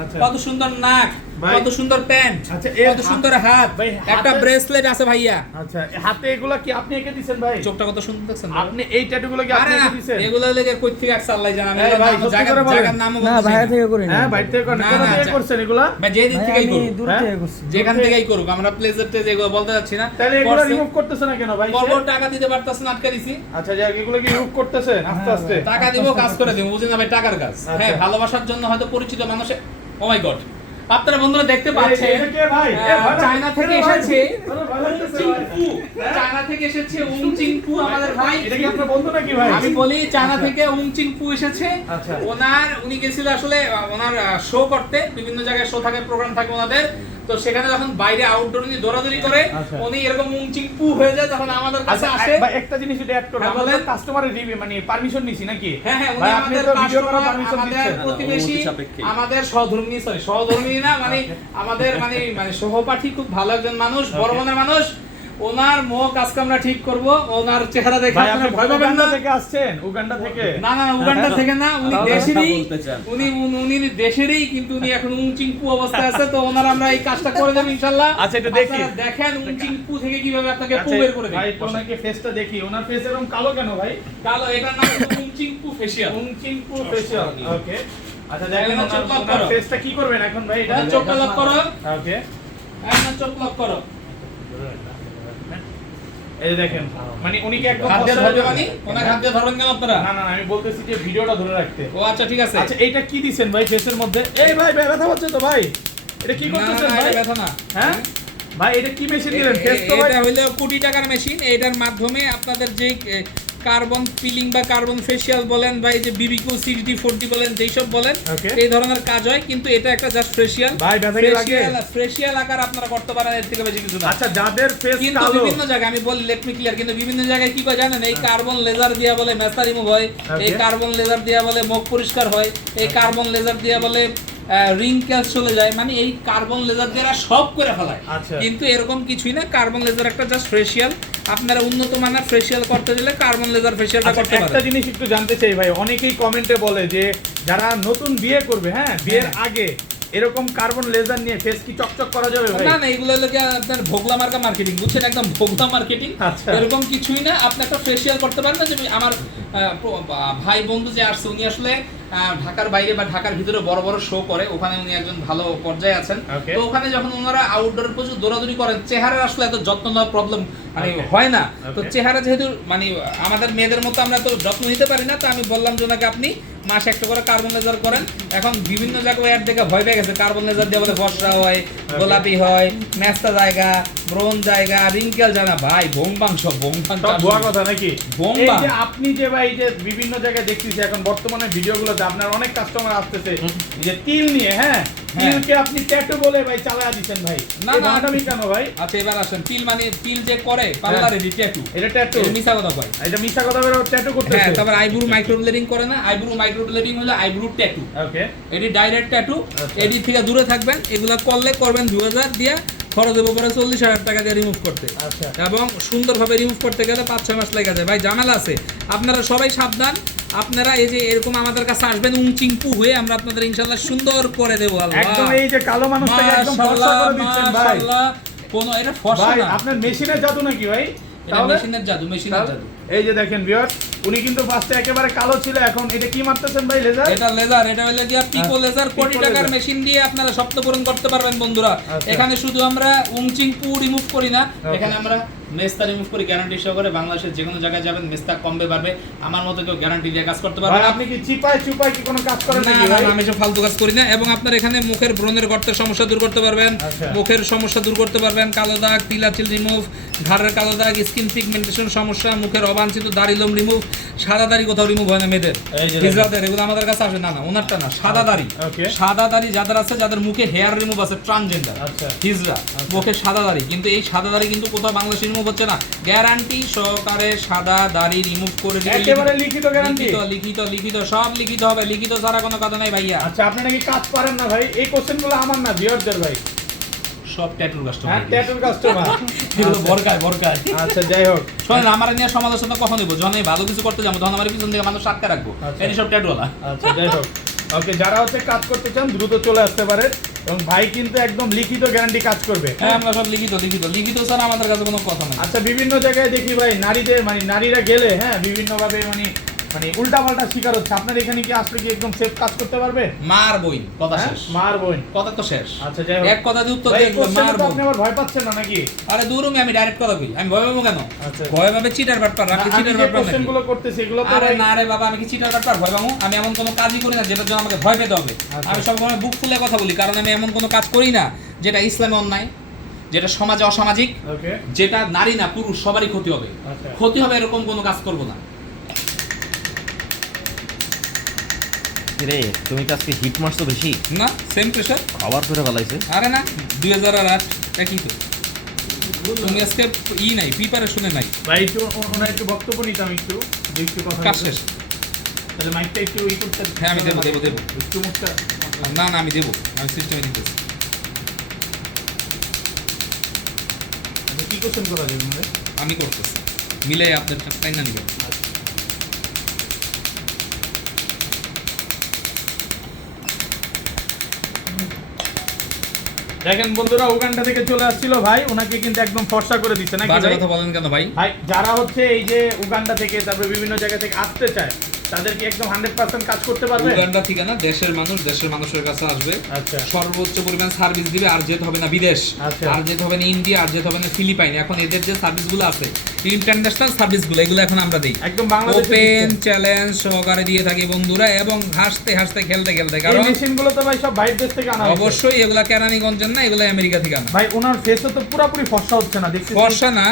আচ্ছা। কত সুন্দর নাক। কত সুন্দর প্যান্ট আচ্ছা, কত সুন্দর হাত একটা ব্রেসলেট আছে ভাইয়া। আচ্ছা হাতে এগুলা কি আপনি এঁকে ভাই? চোখটা কত সুন্দর দেখছেন আপনি এই ট্যাটুগুলো কি আপনি এঁকে এগুলো লেগে কই থেকে একসাথে আল্লাহ জানে আমি ভাই, জায়গা-। জায়গার নামও না না। থেকে করি না হ্যাঁ বাইরে থেকে করেন। কোথা থেকে আচ্ছা। করছেন এগুলা? ভাই যে দিক ভাই, থেকেই করুক দূর হ্যাঁ? থেকে করছি। যেখান থেকেই করুক আমরা প্লেজার টেজ এগুলো বলতে যাচ্ছি না। তাহলে এগুলো রিমুভ করতেছে না কেন ভাই সে? টাকা দিতে পারতাছ না আটকে দিছি। আচ্ছা যাক এগুলো কি রিমুভ করতেছেন আস্তে আস্তে। টাকা দিব কাজ করে দিব বুঝেন না ভাই টাকার কাজ। আচ্ছা। হ্যাঁ ভালোবাসার জন্য হয়তো পরিচিত মানুষে ও মাই গড আপনারা বন্ধুরা দেখতে পাচ্ছেন। চায়না থেকে এসেছে। চিংপু। চায়না থেকে এসেছে উং চিংপু আমাদের ভাই। এটা কি আপনার বন্ধু নাকি ভাই? আমি বলি চায়না থেকে উং চিংপু এসেছে। আচ্ছা। ওনার উনি গেছিল আসলে ওনার শো করতে। বিভিন্ন জায়গায় শো থাকে প্রোগ্রাম থাকে ওনাদের। তো সেখানে যখন বাইরে আউটডোর নিয়ে দৌড়াদৌড়ি করে আচ্ছা। উনি এরকম মুংচিং পু হয়ে যায় তখন আমাদের কাছে আচ্ছা আসে। ভাই, একটা জিনিস এটা অ্যাড করব হ্যাঁ, আমাদের বলেন। কাস্টমারের রিভিউ মানে পারমিশন নিছি নাকি? হ্যাঁ হ্যাঁ উনি আমাদের ভিডিও করার পারমিশন আমাদের দিচ্ছেন। প্রতিবেশী আমাদের সহধর্মী সরি সহধর্মী না মানে আমাদের মানে মানে সহপাঠী খুব ভালো একজন মানুষ বড় মনের মানুষ। ওনার মুখ আজকে আমরা ঠিক করব ওনার চেহারা দেখে আপনি আপনারা ভয় পাবেন না। থেকে আসছেন উগান্ডা থেকে। না না উগান্ডা থেকে না উনি দেশেরই। উনি উনি দেশেরই কিন্তু উনি এখন উংচিংপু অবস্থায় আছে তো ওনার আমরা এই কাজটা করে দেব ইনশাআল্লাহ। আচ্ছা, একটু দেখি। আপনারা দেখেন উংচিংপু থেকে কীভাবে আপনাকে পু আচ্ছা, বের করে ভাই দেয় একটু ওনাকে ফেসটা দেখি। ওনার ফেস এরকম কালো কেন ভাই? কালো এটার নাম উংচিংপু ফেশিয়াল উংচিংপু ফেশিয়াল ওকে আচ্ছা দেখেন এখন চোখ লক ওনার করো। ফেসটা কি করবেন এখন ভাই? এটা চোখ লক করো। ওকে এখন চোখ লক করো। এই দেখেন মানে উনি কি একদম হাত ধরবে মানে হাত ধরবেন কেন আপনারা না না আমি বলতেছি যে ভিডিওটা ধরে রাখতে। ও আচ্ছা ঠিক আছে। আচ্ছা এইটা কি দিবেন ভাই ফেসের মধ্যে? এই ভাই ব্যথা হচ্ছে তো ভাই। এটা কি করতেছেন ভাই? ব্যথা না। হ্যাঁ? ভাই এটা কি মেশিন দিলেন? ফেস তো ভাই এটা হলো কোটি টাকার মেশিন এটার মাধ্যমে আপনাদের যে কার্বন পিলিং বা কার্বন ফেশিয়াল বলেন বা এই যে বিবিকিউ সিডি ফোরটি বলেন যেসব বলেন এই ধরনের কাজ হয় কিন্তু এটা একটা জাস্ট লাগে? ফেশিয়াল ফেশিয়াল আকার আপনারা করতে পারেন এর থেকে বেশি কিছু না। আচ্ছা যাদের ফেস কিন্তু বিভিন্ন জায়গায় আমি বলি লেট মি ক্লিয়ার কিন্তু বিভিন্ন জায়গায় কি করে জানেন এই কার্বন লেজার দিয়া বলে মেসা রিমুভ হয় এই কার্বন লেজার দিয়া বলে মুখ পরিষ্কার হয় এই কার্বন লেজার দিয়া বলে চলে যায় মানে এই কার্বন লেজার দিয়ে সব করে ফেলায়। আচ্ছা। কিন্তু এরকম কিছুই না কার্বন লেজার একটা জাস্ট ফেশিয়াল আপনারা উন্নত মানের ফেশিয়াল করতে গেলে কার্বন লেজার ফেশিয়ালটা আচ্ছা, করতে একটা জিনিস একটু জানতে চাই ভাই অনেকেই কমেন্টে বলে যে যারা নতুন বিয়ে করবে হ্যাঁ বিয়ের আগে এরকম কার্বন লেজার নিয়ে ফেস কি চকচক করা যাবে ভাই? না না এগুলো কি আপনার ভোগলা মার্কা মার্কেটিং বুঝছেন একদম ভোগলা মার্কেটিং আচ্ছা। এরকম কিছুই না আপনি একটা ফেশিয়াল করতে পারেন না যে আমার ভাই বন্ধু যে আসছে উনি আসলে ঢাকার বাইরে বা ঢাকার ভিতরে বড় বড় শো করে ওখানে উনি একজন ভালো পর্যায়ে আছেন। তো ওখানে যখন ওনারা আউটডোর প্রচুর দৌড়াদৌড়ি করেন চেহারার আসলে এত যত্ন নেওয়ার প্রবলেম মানে হয় না। তো চেহারা যেহেতু মানে আমাদের মেয়েদের মতো আমরা তো যত্ন নিতে পারি না তো আমি বললাম যে ওনাকে আপনি মাসে একটা করে কার্বন লেজার করেন। এখন বিভিন্ন জায়গায় অ্যাড দেখে ভয় পেয়ে গেছে কার্বন লেজার দিয়ে বলে ফর্সা হয় গোলাপি হয় মেস্তা জায়গা ব্রোন জায়গা রিঙ্কেল জায়গা। ভাই ভোংবাং সব ভুয়া কথা নাকি? বোম্বা। আপনি যে ভাই যে বিভিন্ন জায়গায় দেখতেছি এখন বর্তমানে ভিডিওগুলোতে আপনার অনেক কাস্টমার আসতেছে যে তিল নিয়ে হ্যাঁ? হ্যাঁ। তিলকে আপনি ট্যাটু বলে ভাই চালায়া দিচ্ছেন ভাই। না, না। বাটামি কেন ভাই? আচ্ছা এবার আসেন। তিল মানে তিল যে করে পার্লারে দি ট্যাটু এটা ট্যাটু মিছা কথা কয়। এটা মিথ্যা কথা বেরো ট্যাটু করতে হ্যাঁ তারপর আইব্রু মাইক্রোব্লেডিং করে না আইব্রু মাইক্রোব্লেডিং হলো আইব্রু ট্যাটু ওকে এটি ডাইরেক্ট ট্যাটু। এটি থেকে দূরে থাকবেন এগুলা করলে করবেন দু হাজার দিয়ে খরচ দেবো পরে চল্লিশ হাজার টাকা দিয়ে রিমুভ করতে। আচ্ছা। এবং সুন্দরভাবে রিমুভ করতে গেলে পাঁচ ছয় মাস লেগে যায়। ভাই ঝামেলা আছে। আপনারা সবাই সাবধান আপনারা এই যে এরকম আমাদের কাছে আসবেন উংচিংপু হয়ে আমরা আপনাদের ইনশাল্লাহ সুন্দর করে দেবো আল্লাহ। একদম এই যে কালো মানুষটাকে একদম ফর্সা করে দিচ্ছেন ভাই। কোনো এটা ফর্সা ভাই না। আপনার মেশিনের জাদু নাকি ভাই? এটা মেশিনের জাদু মেশিনের জাদু। এই যে দেখেন ভিউয়ার উনি কিন্তু ফার্স্টে একেবারে কালো ছিল এখন এটা কি মারতেছেন ভাই লেজার এটা লেজার এটা হলো যে পিকো লেজার কোটি টাকার মেশিন দিয়ে আপনারা স্বপ্ন পূরণ করতে পারবেন বন্ধুরা। আচ্ছা। এখানে শুধু আমরা উংচিং পু রিমুভ করি না এখানে আমরা মেস্তা রিমুভ করি গ্যারান্টি সহকারে বাংলাদেশের যে কোনো জায়গায় যাবেন মেস্তা কমবে পারবে আমার মতো কেউ গ্যারান্টি দিয়ে কাজ করতে পারবে আপনি কি চিপায় চুপায় কি কোনো কাজ করেন না ভাই? আমি সব ফালতু কাজ করি না। এবং আপনার এখানে মুখের ব্রণের গর্তের সমস্যা দূর করতে পারবেন। আচ্ছা। মুখের সমস্যা দূর করতে পারবেন। কালো দাগ তিলাচিল রিমুভ ঘাড়ের কালো দাগ স্কিন পিগমেন্টেশন সমস্যা মুখের অবাঞ্ছিত দাড়ি লোম রিমুভ সাদা দাড়ি কোথাও রিমুভ হয় না মেয়েদের। এই এগুলো আমাদের কাছে আসে। না না ওনারটা না সাদা দাড়ি। সাদা দাড়ি যাদের আছে যাদের মুখে হেয়ার রিমুভ আছে ট্রান্সজেন্ডার হিজরা হিজড়া মুখে সাদা দাড়ি। কিন্তু এই সাদা দাড়ি কিন্তু কোথাও বাংলাদেশে রিমুভ হচ্ছে না। গ্যারান্টি সহকারে সাদা দাড়ি রিমুভ করে দিলে একেবারে লিখিত গ্যারান্টি লিখিত লিখিত লিখিত সব লিখিত হবে। লিখিত ছাড়া কোনো কথা নাই ভাইয়া। আচ্ছা আপনি নাকি কাজ পারেন না ভাই? এই কোশ্চেনগুলো আমার না ভিউয়ারদের ভাই। সব ট্যাটুর কাস্টমার হ্যাঁ ট্যাটুর কাস্টমার এগুলো বরকায় বরকায়। আচ্ছা যাই হোক। শোনেন আমার নিয়ে সমালোচনা কখন হইব? যখন ভালো কিছু করতে যাব তখন আমার পিছন থেকে মানুষ আটকে রাখব। আচ্ছা। এই সব ট্যাটুওয়ালা আচ্ছা যাই হোক। ওকে যারা হচ্ছে কাজ করতে চান দ্রুত চলে আসতে পারে এবং ভাই কিন্তু একদম লিখিত গ্যারান্টি কাজ করবে। হ্যাঁ আমরা সব লিখিত লিখিত লিখিত স্যার আমাদের কাছে কোনো কথা নাই। আচ্ছা বিভিন্ন জায়গায় দেখি ভাই নারীদের মানে নারীরা গেলে হ্যাঁ বিভিন্ন ভাবে মানে মানে উল্টা পাল্টা শিকার হচ্ছে। আপনার এখানে কি আসলে কি একদম সেফ কাজ করতে পারবে? মার বই কথা হ্যাঁ? শেষ। মার বোন। কথা তো শেষ। আচ্ছা যাই হোক। এক কথা দিয়ে উত্তর দিয়ে মার বই আপনি আবার ভয় পাচ্ছেন না নাকি? আরে দূরমি আমি ডাইরেক্ট কথা কই। আমি ভয় পাবো কেন? আচ্ছা। ভয় পাবে চিটার বাটপার না, রাখি আমি চিটার বাটপার question নাকি? গুলো করতেছি এগুলো তো আরে না রে বাবা আমি কি চিটার বাটপার ভয় পাবো? আমি এমন কোনো কাজই করি না যেটার জন্য আমাকে ভয় পেতে হবে। আচ্ছা। আমি সবসময় বুক ফুলে কথা বলি কারণ আমি এমন কোনো কাজ করি না যেটা ইসলামে অন্যায় যেটা সমাজে অসামাজিক যেটা নারী না পুরুষ সবারই ক্ষতি হবে। আচ্ছা। ক্ষতি হবে এরকম কোনো কাজ করব না। রে তুমি কি আজকে হিট মারছো বেশি? না সেম প্রেশার আবার করে ফেলাইছে? আরে না দুই হাজার আর আট একই তো। তুমি আজকে ই নাই প্রিপারেশনে নাই। ভাই একটু ওনার একটু বক্তব্য নিতাম একটু একটু কথা কাজ শেষ। তাহলে মাইকটা একটু ই করতে হ্যাঁ, আমি দেবো, দেবো, দেবো। একটু মুখটা না না আমি দেবো আমি সিস্টেমে দিতেছি। আচ্ছা, কি কোশ্চেন করা যাবে মানে? আমি করতেছি। মিলে আপনার টাইম না নিবেন দেখেন বন্ধুরা উগান্ডা থেকে চলে আসছিল ভাই। ওনাকে কিন্তু একদম ফর্সা করে দিচ্ছে নাকি কথা বলেন কেন ভাই? ভাই যারা হচ্ছে এই যে উগান্ডা থেকে তারপরে বিভিন্ন জায়গা থেকে আসতে চায় তাদেরকে একদম হান্ড্রেড পার্সেন্ট কাজ করতে পারবে? উগান্ডা থেকে না দেশের মানুষ দেশের মানুষের কাছে আসবে। আচ্ছা। সর্বোচ্চ পরিমাণ সার্ভিস দিবে আর যেতে হবে না বিদেশ। আচ্ছা। আর যেতে হবে না ইন্ডিয়া আর যেতে হবে না ফিলিপাইন। এখন এদের যে সার্ভিসগুলো আছে ইন্টারন্যাশনাল সার্ভিসগুলো এগুলো এখন আমরা দিই। একদম বাংলাদেশে ওপেন চ্যালেঞ্জ সহকারে দিয়ে থাকি বন্ধুরা এবং হাসতে হাসতে খেলতে খেলতে। কারণ মেশিনগুলো তো ভাই সব বাইরের দেশ থেকে আনা অবশ্যই এগুলা কেরানীগঞ্জের না এগুলো আমেরিকা থেকে আনা। ভাই ওনার ফেসে তো পুরোপুরি ফর্সা হচ্ছে না দেখছি ফর্সা না.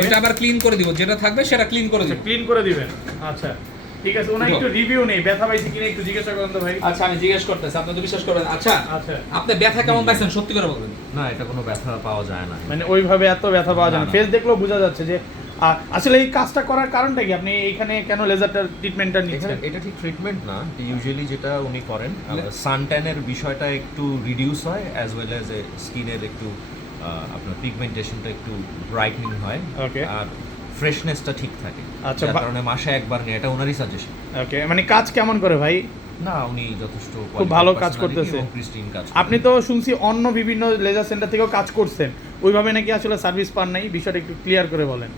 ওইটা আবার ক্লিন করে দিব যেটা থাকবে সেটা ক্লিন করে দিব। ক্লিন করে দিবেন। আচ্ছা। ঠিক আছে ওনার একটু রিভিউ নেই ব্যথা পাইছে কিনা একটু জিজ্ঞাসা করেন তো ভাই। আচ্ছা আমি জিজ্ঞেস করতেছি আপনি তো বিশ্বাস করবেন আচ্ছা আচ্ছা। আপনি ব্যথা কেমন পাইছেন সত্যি করে বলবেন না এটা কোনো ব্যথা পাওয়া যায় না। মানে ওইভাবে এত ব্যথা পাওয়া যায় না। ফেস দেখলেও বোঝা যাচ্ছে যে আসলে এই কাজটা করার কারণটা কি? আপনি এখানে কেন লেজারটার ট্রিটমেন্টটা নিচ্ছেন? এটা ঠিক ট্রিটমেন্ট না। ইউজুয়ালি যেটা উনি করেন সানট্যানের বিষয়টা একটু রিডিউস হয় অ্যাজ ওয়েল অ্যাজ এ স্কিনের একটু আহ, আপনার পিগমেন্টেশনটা একটু ব্রাইটনিং হয়. আর ফ্রেশনেসটা ঠিক থাকে। আচ্ছা, যার কারণে মাসে একবার নিয়ে এটা ওনারই সাজেশন ওকে মানে কাজ কেমন করে ভাই? না উনি যথেষ্ট খুব ভালো কাজ করতেছে। ক্রিস্টিন কাজ আপনি তো শুনছি অন্য বিভিন্ন লেজার সেন্টার থেকেও কাজ করছেন। ওইভাবে নাকি আসলে সার্ভিস পান নাই? বিষয়টা একটু ক্লিয়ার করে বলেন।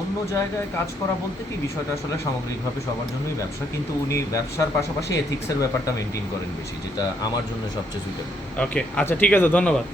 অন্য জায়গায় কাজ করা বলতে কি বিষয়টা আসলে সামগ্রিকভাবে সবার জন্যই ব্যবসা কিন্তু উনি ব্যবসার পাশাপাশি এথিক্সের ব্যাপারটা মেনটেন করেন বেশি যেটা আমার জন্য সবচেয়ে সুইটেবল ওকে আচ্ছা ঠিক আছে ধন্যবাদ।